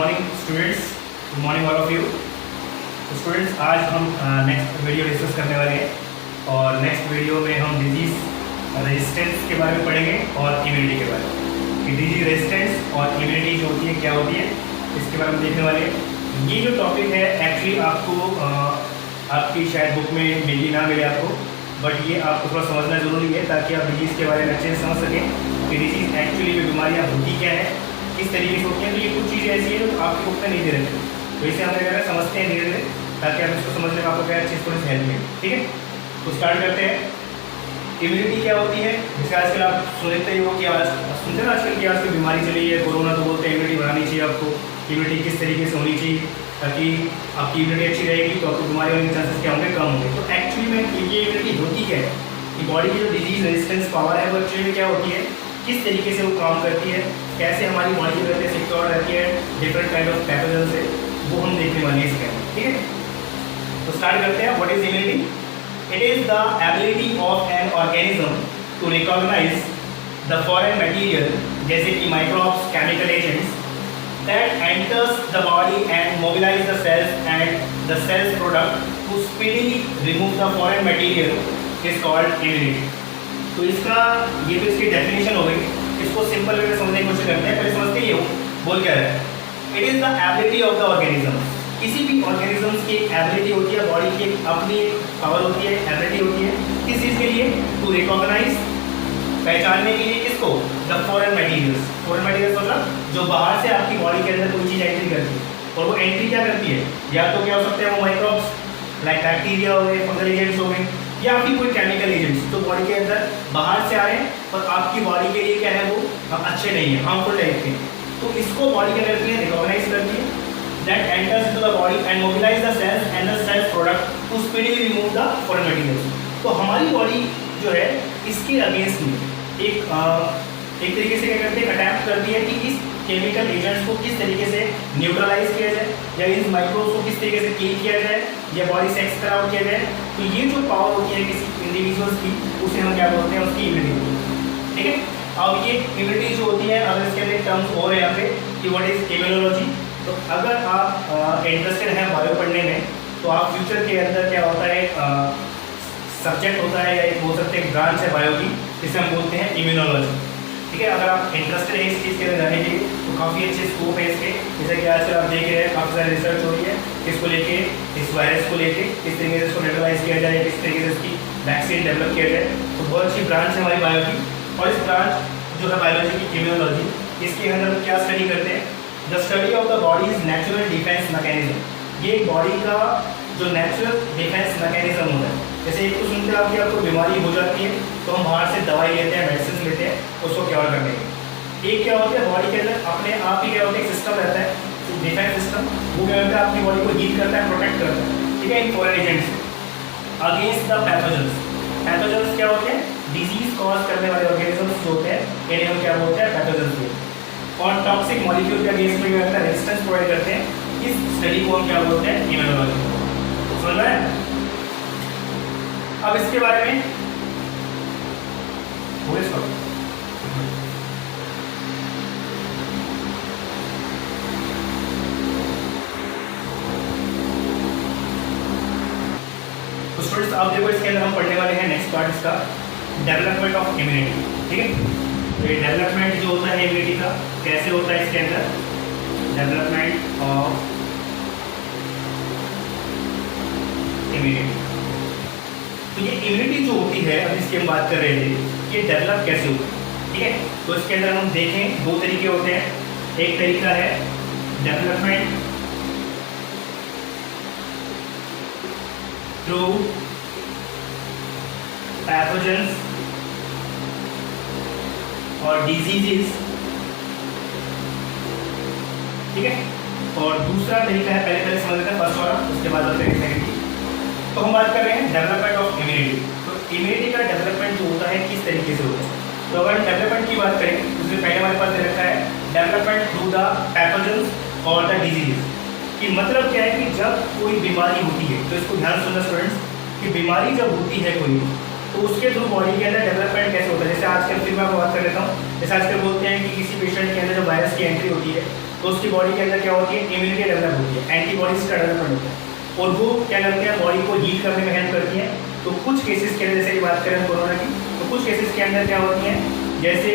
Morning students, good morning all of you. तो students, आज हम नेक्स्ट वीडियो डिस्कस करने वाले हैं और नेक्स्ट वीडियो में हम डिजीज़ रेजिस्टेंस के बारे में पढ़ेंगे और इम्यूनिटी के बारे में कि डिजीज रेजिस्टेंस और इम्यूनिटी जो होती है क्या होती है, इसके बारे में देखने वाले हैं। ये जो टॉपिक है एक्चुअली आपको आपकी शायद बुक में मिली ना मिले आपको, बट ये आपको थोड़ा समझना ज़रूरी है ताकि आप डिजीज़ के बारे में अच्छे से समझ सकें कि डिजीज़ एक्चुअली में बीमारियाँ होती क्या है, किस तरीके से होती हैं। तो ये कुछ चीज़ें ऐसी है जो आपकी बुक में नहीं दे रहे थे, तो इसे हम क्या समझते हैं धीरे धीरे ताकि आप इसको समझने में आपको क्या चीज़ थोड़ी सी हेल्प मिले। ठीक है, तो स्टार्ट करते हैं। इम्यूनिटी क्या होती है? जैसे आजकल आप सुनते ही हो कि आज सुनते ना आजकल की आजकल बीमारी चली है कोरोना, तो बोलते हैं इम्यूनिटी बढ़ानी चाहिए आपको, इम्यूनिटी किस तरीके से होनी चाहिए ताकि आपकी इम्यूनिटी अच्छी रहेगी तो आपको बीमारी होने के चांसेस क्या होंगे, कम होंगे। तो एक्चुअली में ये इम्यूनिटी होती क्या है कि बॉडी की जो डिजीज रेजिस्टेंस पावर है वो एक्चुअली में क्या होती है, किस तरीके से वो काम करती है, कैसे हमारी बॉडी जो रहती है सिक्योर रहती है डिफरेंट काइंड ऑफ पैथोजन से, वो हम देखने वाले हैं इसके। ठीक है, तो स्टार्ट करते हैं। What is immunity? It is the ability of an organism to recognise the foreign material जैसे कि microbes, chemical agents that enters the body and mobilize the cells and the cells product to speedily remove the foreign material is called immunity। तो इसका ये तो इसकी definition हो गई। इसको सिंपल वे में समझने की कोशिश करते हैं। पहले समझते ही हो बोल क्या है। It is the ability of the organism. किसी भी ऑर्गेनिजम्स की एबिलिटी होती है, बॉडी की अपनी पावर होती है, एबिलिटी होती है किस चीज़ के लिए? टू रिकॉग्नाइज, पहचानने के लिए किसको? The foreign materials. Foreign materials मतलब जो बाहर से आपकी बॉडी के अंदर कोई चीज़ एंट्री करती है, और वो एंट्री क्या करती है? या तो क्या हो सकते हैं वो माइक्रोब्स लाइक बैक्टीरिया हो गए, फंगल एजेंट्स हो गए, या फिर कोई केमिकल एजेंट्स तो बॉडी के अंदर बाहर से आ रहे हैं और आपकी बॉडी के लिए क्या है वो अच्छे नहीं है, हार्मफुल टाइप के। तो इसको बॉडी क्या करती है? रिकॉग्नाइज करती है। That enters into the body and mobilise the cells and the cells product to speedily remove the foreign materials. तो हमारी बॉडी जो है इसके अगेंस्ट में एक तरीके से क्या करती है, अटैम्प्ट करती है कि इस केमिकल एजेंट्स को किस तरीके से न्यूट्रलाइज किया जाए या इन माइक्रोब्स को किस तरीके से किल किया जाए या बॉडी से एक्सट्रैक्ट किया जाए। तो ये जो पावर होती है किसी इंडिविजुअल्स की, उसे हम क्या बोलते हैं? उसकी इम्यूनिटी। ठीक है, अब ये इम्यूनिटी जो होती है, अगर इसके अंदर टर्म्स और है यहाँ पे कि व्हाट इज इम्यूनोलॉजी। तो अगर आप इंटरेस्टेड हैं बायो पढ़ने में तो आप फ्यूचर के अंदर क्या होता है सब्जेक्ट होता है या एक बोल सकते हैं ब्रांच है बायो की, जिसे हम बोलते हैं इम्यूनोलॉजी। ठीक है, अगर आप इंटरेस्टेड है इस चीज़ के अंदर जाने के लिए तो काफ़ी अच्छे स्कोप है इसके। जैसे कि आजकल आप देख रहे हैं काफ़ी सारी रिसर्च हो रही है इसको लेके, इस वायरस को लेके किस तरीके से इसको न्यूट्रलाइज किया जाए, किस तरीके से इसकी वैक्सीन डेवलप किया जाए। तो बहुत अच्छी ब्रांच है हमारी बायो की। और इस ब्रांच जो है बायोलॉजी की इम्यूनोलॉजी, इसके अंदर हम क्या स्टडी करते हैं? The study of the bodies natural defence mechanism. ये बॉडी का जो नेचुरल डिफेंस मैकेनिज्म होता है। जैसे एक तो सुनते हैं कि आपको बीमारी हो जाती है तो हम बाहर से दवाई लेते हैं, मेडिसिन लेते हैं उसको क्योर करने के। एक क्या होता है बॉडी के अंदर अपने आप ही क्या होता है एक सिस्टम रहता है डिफेंस सिस्टम, वो क्या करता है आपकी बॉडी को हील करता है, प्रोटेक्ट करता है। ठीक है, इन फॉरेन एजेंट्स से अगेंस्ट द पैथोजेंस। पैथोजेंस क्या होते हैं? डिजीज कॉज करने वाले ऑर्गेनिजम्स जो होते हैं इन्हें हम क्या बोलते हैं? पैथोजेंस। और टॉक्सिक मॉलिक्यूल के अगेंस्ट में क्या करता है? रेजिस्टेंस प्रोवाइड करते हैं। इस स्टडी को हम क्या बोलते हैं? इम्यूनोलॉजी। समझ रहे हैं? अब इसके बारे में तो स्टूडेंट्स आप देखो इसके अंदर हम पढ़ने वाले हैं नेक्स्ट पार्ट इसका डेवलपमेंट ऑफ इम्यूनिटी। ठीक है, तो ये डेवलपमेंट जो होता है इम्यूनिटी का कैसे होता है, इसके अंदर डेवलपमेंट ऑफ इम्यूनिटी। तो ये इम्यूनिटी जो होती है, अब इसकी हम बात कर रहे थे, ये डेवलप कैसे होती है। ठीक है, तो इसके अंदर हम देखें दो तरीके होते हैं। एक तरीका है डेवलपमेंट थ्रू पैथोजेंस और डिजीजेस। ठीक है, और दूसरा तरीका है पहले समझ लेते हैं फर्स्ट वाला, उसके बाद आते हैं सेकंड। तो हम बात कर रहे हैं डेवलपमेंट ऑफ इम्यूनिटी। तो इम्यूनिटी का डेवलपमेंट जो होता है किस तरीके से होता है? तो अगर डेवलपमेंट की बात करें तो उससे पहले हमारे पास दे रखा है डेवलपमेंट थ्रू द पैथोजेंस और द डिजीजेस। कि मतलब क्या है कि जब कोई बीमारी होती है, तो इसको ध्यान सुनना स्टूडेंट्स, कि बीमारी जब होती है कोई तो उसके थ्रू बॉडी के अंदर डेवलपमेंट कैसे होता है। जैसे आजकल फिर मैं आपको बात कर लेता हूँ, जैसे आजकल बोलते हैं कि किसी पेशेंट के अंदर जब वायरस की एंट्री होती है तो उसकी बॉडी के अंदर क्या होती है, इम्यूनिटी डेवलप होती है, एंटीबॉडीज का डेवलपमेंट होता है, और वो क्या करते हैं, बॉडी को हील करने में हेल्प करती हैं। तो कुछ केसेस के अंदर, जैसे कि बात करें कोरोना की, तो कुछ केसेस के अंदर क्या होती हैं, जैसे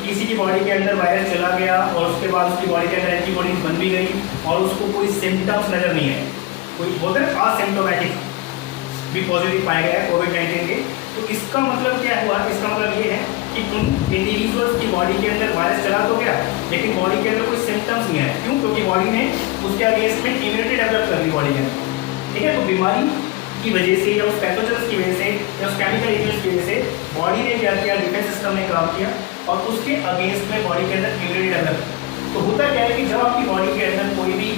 किसी की बॉडी के अंदर वायरस चला गया और उसके बाद उसकी बॉडी के अंदर एंटीबॉडीज बन भी गई और उसको कोई सिम्टम्स नज़र नहीं है, कोई बोलते हैं असिम्टोमेटिक भी पॉजिटिव पाया गया है कोविड-19 के। तो इसका मतलब क्या हुआ, इसका मतलब ये है कि उन इंडिविजुअल्स की बॉडी के अंदर वायरस चला तो गया, लेकिन बॉडी के अंदर कोई सिम्टम्स नहीं है। क्यों? क्योंकि बॉडी ने उसके अगेंस्ट में इम्यूनिटी डेवलप कर ली बॉडी के अंदर, ठीक है। तो बीमारी की वजह से या उस पैथोजेंस की वजह से या उस केमिकल एजेंट्स की वजह से बॉडी ने क्या किया, डिफेंस सिस्टम ने काम किया और उसके अगेंस्ट में बॉडी के अंदर इम्यूनिटी डेवलप। तो होता क्या है कि जब आपकी बॉडी के अंदर कोई भी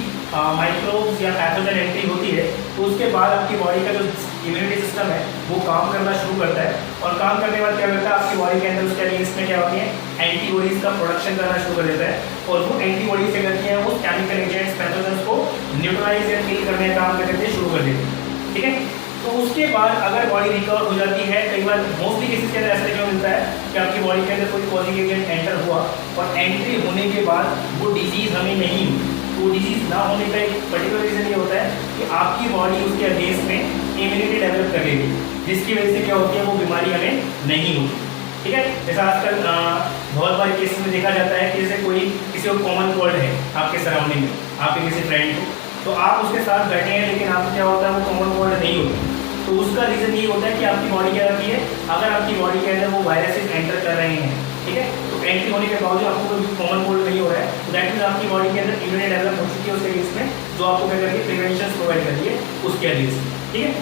माइक्रोब्स या पैथोजन एंट्री होती है, तो उसके बाद आपकी बॉडी का जो इम्यूनिटी सिस्टम है वो काम करना शुरू करता है, और काम करने के बाद क्या करता है, आपकी बॉडी के अंदर उसके अगेंस्ट में क्या होती है, एंटीबॉडीज का प्रोडक्शन करना शुरू कर देता है, और वो एंटीबॉडीज क्या करती हैं, वो केमिकल एजेंट्स पैथोजेंस को न्यूट्रलाइज या किल करने का काम करते हैं, शुरू कर देते हैं, ठीक है। तो उसके बाद अगर बॉडी रिकवर हो जाती है, कई बार मोस्टली केसेस के अंदर ऐसा देखने को मिलता है कि आपकी बॉडी के अंदर कोई कॉजिंग एजेंट एंटर हुआ और एंट्री होने के बाद वो डिजीज़ हमें नहीं हुई। तो डिजीज़ ना होने का एक पर्टिकुलर रीज़न ये होता है कि आपकी बॉडी उसके अगेंस्ट में इम्यूनिटी डेवलप कर लेगी, जिसकी वजह से क्या होती है, वो बीमारी हमें नहीं होती, ठीक है। जैसा आजकल बहुत बार केसेस में देखा जाता है कि जैसे कोई किसी को कॉमन कोल्ड है आपके सराउंडिंग में, आपके किसी फ्रेंड को, तो आप उसके साथ बैठे हैं, लेकिन आपको क्या होता है, वो कॉमन कोल्ड नहीं होता। तो उसका रीज़न ये होता है कि आपकी बॉडी क्या करती है, अगर आपकी बॉडी के अंदर वो वायरसेस एंटर कर रहे हैं, ठीक है, तो एंट्री होने के बावजूद आपको कोई कॉमन कोल्ड नहीं हो रहा है, तो दैट मीन्स आपकी बॉडी के अंदर इम्यूनिटी डेवलप हो चुकी है उसके अगेंस्ट में, जो आपको क्या करती है, प्रिवेंशन प्रोवाइड करती है उसके अगेंस्ट, ठीक है।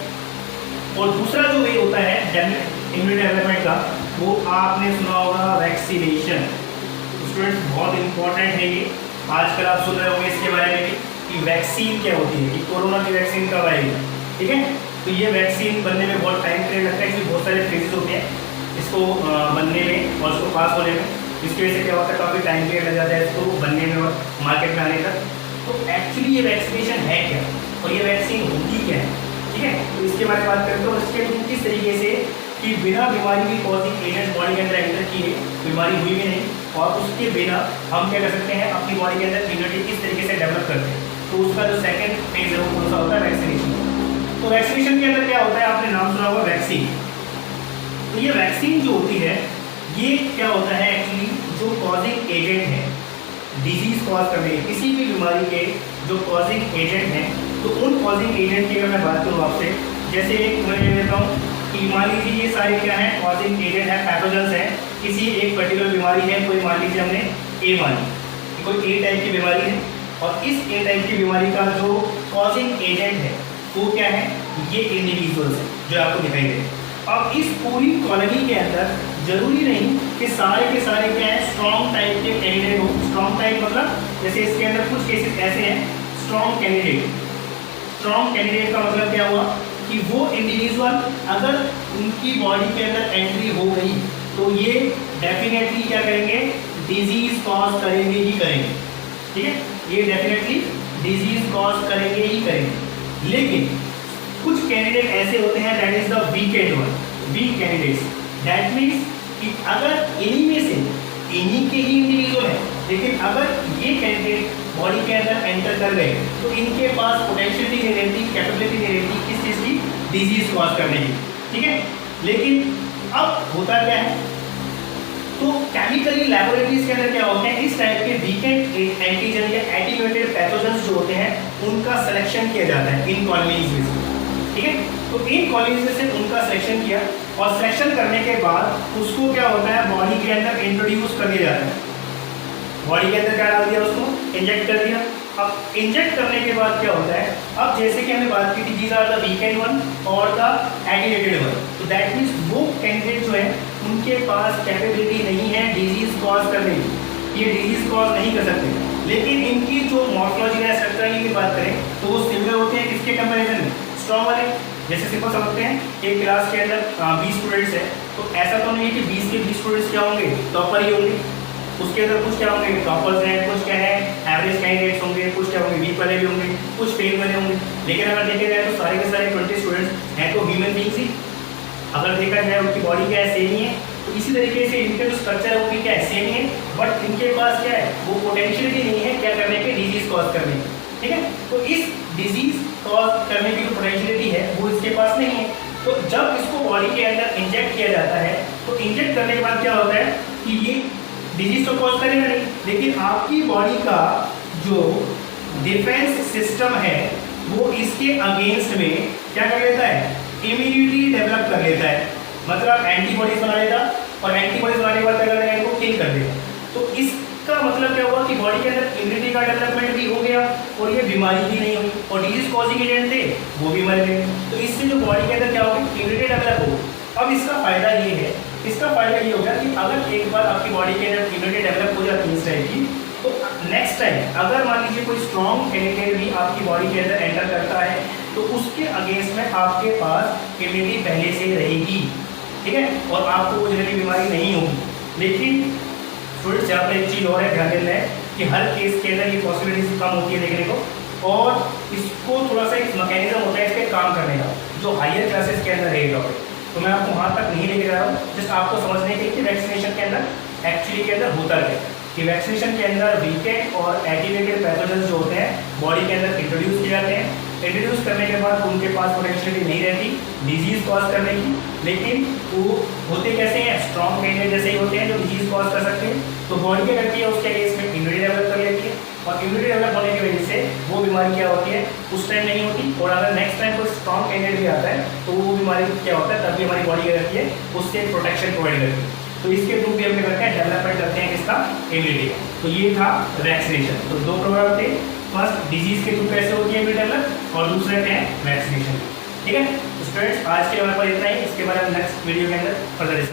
और दूसरा जो वे होता है इम्यूनिटी डेवलपमेंट का, वो आपने सुना होगा वैक्सीनेशन। स्टूडेंट्स बहुत इंपॉर्टेंट है ये, आजकल आप सुन रहे होंगे इसके बारे में भी कि वैक्सीन क्या होती है, कि कोरोना की वैक्सीन कब आएगी, ठीक है। तो ये वैक्सीन बनने में बहुत टाइम पीरियड लगता है, इसमें बहुत सारे फेजेस होते हैं इसको बनने में और इसको पास होने में, जिसकी वजह से क्या होता है, काफ़ी टाइम पीरियड लग जाता है इसको बनने में और मार्केट में आने तक। तो एक्चुअली ये वैक्सीनेशन है क्या और ये वैक्सीन होती क्या है, ठीक है। तो इसके बारे में बात करें तो इसके किस तरीके से कि बिना बीमारी की कॉजिंग एजेंट बॉडी के अंदर एंटर किए बीमारी हुई भी नहीं, और उसके बिना हम क्या कर सकते हैं, अपनी बॉडी के अंदर इम्यूनिटी किस तरीके से डेवलप करते हैं। तो उसका जो सेकंड फेज है वो कौन सा होता है, वैक्सीनेशन। तो वैक्सीनेशन के अंदर क्या होता है, आपने नाम सुना होगा वैक्सीन। तो ये वैक्सीन जो होती है, ये क्या होता है, एक्चुअली जो कॉजिंग एजेंट है, डिजीज कॉज करने के, किसी भी बीमारी के जो कॉजिंग एजेंट हैं, तो उन कॉजिंग एजेंट की अगर मैं बात करूँ आपसे, जैसे मैं ले लेता हूँ कि मान लीजिए ये सारे क्या हैं, कॉजिंग एजेंट हैं, पैथोजेंस हैं, किसी एक पर्टिकुलर बीमारी है, कोई मान लीजिए हमने ए मानी, कोई ए टाइप की बीमारी है, और इस ए टाइप की बीमारी का जो कॉजिंग एजेंट है वो क्या है, ये इंडिविजुअल्स है जो आपको दिखाई दे। अब इस पूरी कॉलोनी के अंदर जरूरी नहीं कि सारे के सारे क्या है, स्ट्रॉन्ग टाइप के कैंडिडेट हो। स्ट्रॉन्ग टाइप मतलब जैसे इसके अंदर कुछ केसेस ऐसे हैं, स्ट्रॉन्ग कैंडिडेट। स्ट्रॉन्ग कैंडिडेट का मतलब क्या हुआ कि वो इंडिविजुअल अगर उनकी बॉडी के अंदर एंट्री हो गई तो ये डेफिनेटली क्या करेंगे, डिजीज कॉज करेंगे ही करेंगे, ठीक है, ये डेफिनेटली डिजीज कॉज करेंगे ही करेंगे। लेकिन कुछ कैंडिडेट ऐसे होते हैं, that is the weakened one, weak candidates. That means कि अगर इन्हीं में से इन्हीं के ही इंडिविजुअल है, लेकिन अगर ये कैंडिडेट बॉडी के अंदर एंटर कर गए तो इनके पास पोटेंशियलिटी नहीं रहती, कैपेबिलिटी नहीं रहती किस चीज़ की, डिजीज कॉज करने की, ठीक है। लेकिन अब होता क्या है, तो केमिकली लैबोरेटरीज के अंदर क्या होते हैं, इस टाइप के वीकेंड एंटीजन या एटीन्यूएटेड पैथोजेंस जो होते हैं उनका सिलेक्शन किया जाता है इन कॉलोनीज में से, ठीक है। तो इन कॉलोनीज में से उनका सिलेक्शन किया, और सिलेक्शन करने के बाद उसको क्या होता है, बॉडी के अंदर इंट्रोड्यूस कर दिया जाता है। बॉडी के अंदर क्या डाल दिया, उसको इंजेक्ट कर दिया। अब इंजेक्ट करने के बाद क्या होता है, अब जैसे कि हमने बात की थी, these are the weakened one और द एटीन्यूएटेड वन, तो दैट मीन्स वो कैंडिडेट जो है उनके पास कैपेबिलिटी नहीं है डिजीज कॉज करने की, ये डिजीज कॉज नहीं कर सकते। लेकिन इनकी जो मॉर्फोलॉजी है, स्ट्रक्चर की बात करें तो वो सिमिलर होते हैं किसके कंपैरिजन में, स्ट्रॉन्ग वाले। जैसे सिंपल समझते हैं, एक क्लास के अंदर 20 स्टूडेंट्स हैं, तो ऐसा तो नहीं है कि 20 के 20 स्टूडेंट्स क्या होंगे, टॉपर ही होंगे। उसके अंदर कुछ क्या होंगे, टॉपर्स हैं, कुछ क्या है, एवरेज कैंडिडेट्स होंगे, कुछ क्या होंगे, वीक वाले भी होंगे, कुछ फेल वाले होंगे। लेकिन अगर देखे जाए तो सारे के सारे 20 स्टूडेंट्स हैं तो ह्यूमन बींग्स ही। अगर देखा जाए उनकी बॉडी क्या है, सेम ही है। तो इसी तरीके से इनका जो स्ट्रक्चर है वो भी क्या है, सेम ही है, बट इनके पास क्या है, वो पोटेंशियलिटी नहीं है क्या करने के, डिजीज कॉज करने की। ठीक है, तो इस डिजीज कॉज करने की जो पोटेंशियलिटी है वो इसके पास नहीं है। तो जब इसको बॉडी के अंदर इंजेक्ट किया जाता है तो इंजेक्ट करने के बाद क्या होता है कि ये डिजीज तो कॉज करेगा नहीं, लेकिन आपकी बॉडी का जो डिफेंस सिस्टम है वो इसके अगेंस्ट में क्या कर लेता है, इम्यूनिटी डेवलप कर लेता है, मतलब एंटीबॉडीज बना लेता, और एंटीबॉडीज बनाने के बाद क्या करेगा, इनको किल कर देगा। तो इसका मतलब क्या हुआ कि बॉडी के अंदर इम्यूनिटी का डेवलपमेंट भी हो गया और ये बीमारी भी नहीं हुई, और डिजीज कॉजिंग एजेंट थे वो भी मर गए। तो इससे जो बॉडी के अंदर क्या होगी, इम्यूनिटी डेवलप हो। अब इसका फायदा ये है, इसका फायदा ये हो गया कि अगर एक बार आपकी बॉडी के अंदर इम्यूनिटी डेवलप हो जाती है इस टाइप की, तो नेक्स्ट टाइम अगर मान लीजिए कोई स्ट्रॉन्ग एलिमेंट भी आपकी बॉडी के अंदर एंटर करता है तो उसके अगेंस्ट में आपके पास इम्यूनिटी पहले से रहेगी। ठीक है, और आपको वो जल्दी बीमारी नहीं होगी। लेकिन स्टूडेंट्स यहाँ पर एक चीज़ और है, ध्यान देना है कि हर केस के अंदर ये पॉसिबिलिटीज कम होती है देखने को, और इसको थोड़ा सा एक मैकेनिज्म होता है इसके काम करने का जो हायर क्लासेस के अंदर रहेगा। तो मैं आपको वहाँ तक नहीं लेके जा रहा हूँ, जस्ट आपको समझने के लिए कि वैक्सीनेशन के अंदर एक्चुअली के अंदर होता है कि वैक्सीनेशन के अंदर वीकेंड और एक्टिवेटेड पैथोजेंस जो होते हैं बॉडी के अंदर इंट्रोड्यूस किए जाते हैं। इंट्रोड्यूस करने के बाद उनके पास पोटेंशियलिटी नहीं रहती डिजीज कॉज करने की, लेकिन वो होते कैसे हैं, स्ट्रॉन्ग कैंडिडेट जैसे ही होते हैं जो डिजीज कॉज कर सकते हैं। तो बॉडी क्या करती है, उसके केस में इम्यूनिटी डेवलप कर लेती है, और इम्यूनिटी डेवलप होने की वजह से वो बीमारी क्या होती है उस टाइम नहीं होती, और अगर नेक्स्ट टाइम कोई स्ट्रॉन्ग कैंडिडेट भी आता है तो वो बीमारी क्या होता है, तभी हमारी बॉडी क्या करती है, उससे प्रोटेक्शन प्रोवाइड करती है। तो इसके थ्रू भी हम क्या करते हैं, डेवलपमेंट करते हैं इसका इम्यूनिटी का। तो ये था वैक्सीनेशन। तो दो प्रोग्राम थे, फर्स्ट डिजीज के थ्रू कैसे होती है इम्यूनिटी डेवलप, और दूसरे थे वैक्सीनेशन। ठीक है, तो स्टूडेंट्स आज के हमारे पास इतना ही, इसके बारे में नेक्स्ट वीडियो के अंदर फर्दर